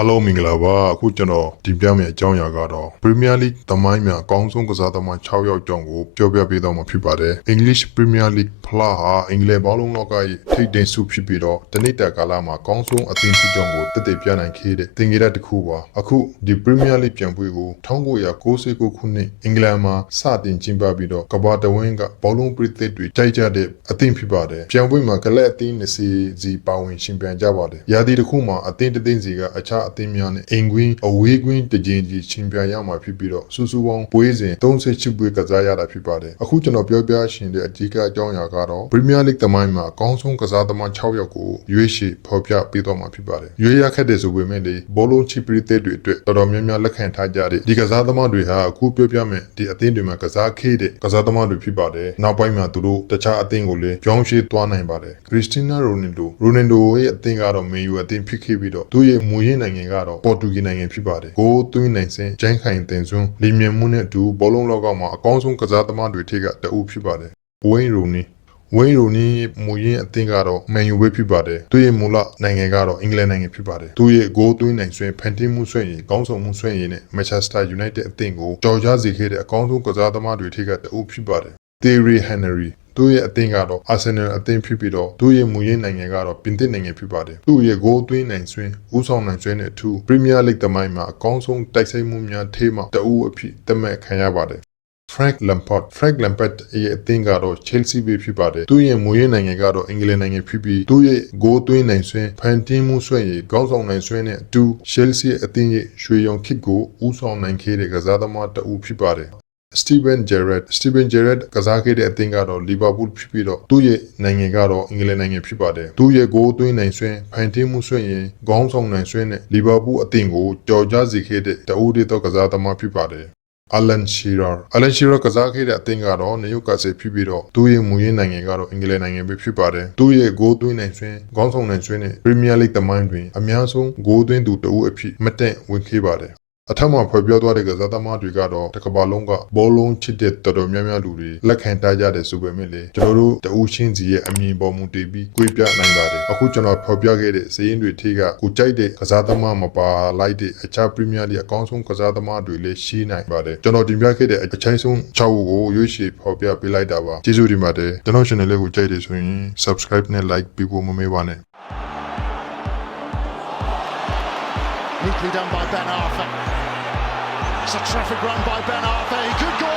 အားလုံးမင်္ဂလာပါအခုကျွန်တော်ဒီပြမယ့်အကြောင်းအရာကတော့ Premier League သမိုင်းမှာအကောင်းဆုံးကစားသမား6ယောက်ကြောင်းကိုပြောပြပေးတော့မှာဖြစ်ပါတယ် English Premier League ဖလားဟာအင်္ဂလိပ်ဘောလုံးလောကရဲ့ထိပ်တင်ဆုဖြစ်ပြီးတော့တနေ့တာကာလမှာအကောင်းဆုံးအသင်းဖြစ်ကြောင်းကိုတက်တည်ပြနိုင်ခဲ့တဲ့သင်္ကေတတစ်ခုပါအခုဒီ Premier League ပြန်ပွဲကို1999ခုနှစ်အင်္ဂလန်မှာစတင်ကျင်းပပြီးတော့ကမ္ဘာတဝန်းကဘောလုံးပရိသတ်တွေကြိုက်ကြတဲ့အသင်းဖြစ်ပါတယ်ပြန်ပွဲမှာကလပ်အသင်း20စီပါဝင်ရှင်ပြိုင်ကြပါတယ်ရာသီတစ်ခုမှာအသင်းတစ်သင်းစီကအခြားအသင်းများနဲ့အိမ်ကွင်းအဝေးကွင်းတကြိမ်ကြီးရှင်ပြိုင်ရမှာဖြစ်ပြီးတော့စုစုပေါင်းပွဲစဉ်38ပွဲကစားရတာဖြစ်ပါတယ်အခုကျွန်တော်ပြောပြရှင်တဲ့အဓိကအကြောင်းအရာကတော့ Premier League သမိုင်းမှာအကောင်းဆုံးကစားသမား6ယောက်ကိုရွေးချယ်ဖော်ပြပေးတော့မှာဖြစ်ပါတယ်ရွေးရခက်တဲ့ဆိုပေမဲ့လေဘောလုံးချီပရိသတ်တွေအတွက်တော်တော်များများလက်ခံထားကြတဲ့ဒီကစားသမားတွေဟာအခုပြောပြမယ်ဒီအသင်းတွေမှာကစားခဲ့တဲ့ကစားသမားတွေဖြစ်ပါတယ်နောက်ပိုင်းမှာသူတို့တခြားအသင်းကိုလည်းပြောင်းရွှေ့သွားနိုင်ပါတယ် Cristiano Ronaldo ရဲ့အသင်းကတော့ Man U အသင်းဖြစ်ခဲ့ပြီးတော့သူရဲ့မူရင်းနိုင်ငံကတော့ပေါ်တူဂီနိုင်ငံဖြစ်ပါတယ်ကိုသွင်းနိုင်စဉ်ဂျိုင်းခိုင်တင်စွန်းလီမြင်မှုနဲ့အတူဘောလုံးလောကမှာအကောင်းဆုံးကစားသမားတွေထဲကတအုပ်ဖြစ်ပါတယ်ဝိန်းရိုနီမူရင်းအသင်းကတော့မန်ယူပဲဖြစ်ပါတယ်သူရဲ့မူလနိုင်ငံကတော့အင်္ဂလန်နိုင်ငံဖြစ်ပါတယ်သူရဲ့ဂိုးသွင်းနိုင်စွမ်းဖန်တီးမှုစွမ်းရည်ကောင်းဆောင်မှုစွမ်းရည်နဲ့ Manchester United အသင်းကိုကြော်ကြားစေခဲ့တဲ့အကောင်းဆုံးကစားသမားတွေထဲကတအုပ်ဖြစ်ပါတယ် Thierry Henryသူရဲ့အသင်းကတော့ Arsenal အသင်းဖြစ်ပြီးတော့သူရဲ့မူရင်းနိုင်ငံကတော့ပြင်သစ်နိုင်ငံဖြစ်ပါတယ်သူရဲ့ဂိုးသွင်းနိုင်စွမ်းဦးဆောင်နိုင်စွမ်းနဲ့အထူး Premier League သမိုင်းမှာအကောင်းဆုံးတိုက်ဆိုင်မှုများထဲမှာတအုပ်အဖြစ်သတ်မှတ်ခံရပါတယ်Frank Lampard ရဲ့အသင်းကတော့ Chelsea ပဲဖြစ်ပါတယ်သူရဲ့မူရင်းနိုင်ငံကတော့အင်္ဂလန်နိုင်ငံဖြစ်ပြီးသူရဲ့ဂိုးသွင်းနိုင်စွမ်းဖန်တီးမှုစွမ်းရည်ကောင်းဆောင်နိုင်စွမ်းနဲ့အတူ Chelsea အသင်းရဲ့ရွှေရောင်ခေတ်ကိုဦးဆောင်နိုင်ခဲ့တဲ့ကစားသမားတအုပ်ဖြစ်ပါတယ်Steven Gerrard ကစားခဲ့တဲ့အသင်းကတော့ Liverpool ဖြစ်ပြီးတော့သူ့ရဲ့နိုင်ငံကတော့အင်္ဂလန်နိုင်ငံဖြစ်ပါတယ်သူ့ရဲ့ဂိုးသွင်းနိုင်စွမ်းဖန်တီးမှုစွမ်းရည်ခေါင်းဆောင်နိုင်စွမ်းနဲ့ Liverpool အသင်းကိုကြော်ကြားစေခဲ့တဲ့တအုပ်တဲ့ကစားသမားဖြစ်ပါတယ်Alan Shearer ကစားခဲ့တဲ့အသင်းကတော့ Newcastle ဖြစ်ပြီးတော့သူ့ရဲ့မူရင်းနိုင်ငံကတော့အင်္ဂလန်နိုင်ငံပဲဖြစ်ပါတယ်သူ့ရဲ့ဂိုးသွင်းနိုင်စွမ်းခေါင်းဆောင်နိုင်စွမ်းနဲ့ Premier League သမိုင်းတွင်အများဆုံးဂိုးသွင်းသူတအုပ်အဖြစ်မှတ်တမ်းဝင်ခဲ့ပါတယ်အထက်မှာဖော်ပြသွားတဲ့ကစားသမားတွေကတော့တစ်ကမ္ဘာလုံးကဘောလုံးချစ်တဲ့တော်တော်များများလူတွေလက်ခံထားကြတယ်ဆိုပေမဲ့လေကျွန်တော်တို့တအုပ်ချင်းစီရဲ့အမြင်ပေါ်မူတည်ပြီးကြွေးပြနိုင်ပါတယ်အခုကျွန်တော်ဖော်ပြခဲ့တဲ့စည်းရင်းတွေထိကကိုကြိုက်တဲ့ကစားသမားမပါလိုက်တဲ့အခြား Premier League အကောင်းဆုံးကစားသမားတွေလည်းရှိနိုင်ပါတယ်ကျွန်တော်တင်ပြခဲ့တဲ့အချိုင်းဆုံး6ခုကိုရွေးချယ်ဖော်ပြပေးလိုက်တာပါကျေးဇူးတင်ပါတယ်ကျွန်တော် channel လေးကိုကြိုက်တယ်ဆိုရင် subscribe နဲ့ like ပေးဖို့မမေ့ပါနဲ့ Neatly done by Ben Arthur. It's a terrific run by Ben Arthur. He could go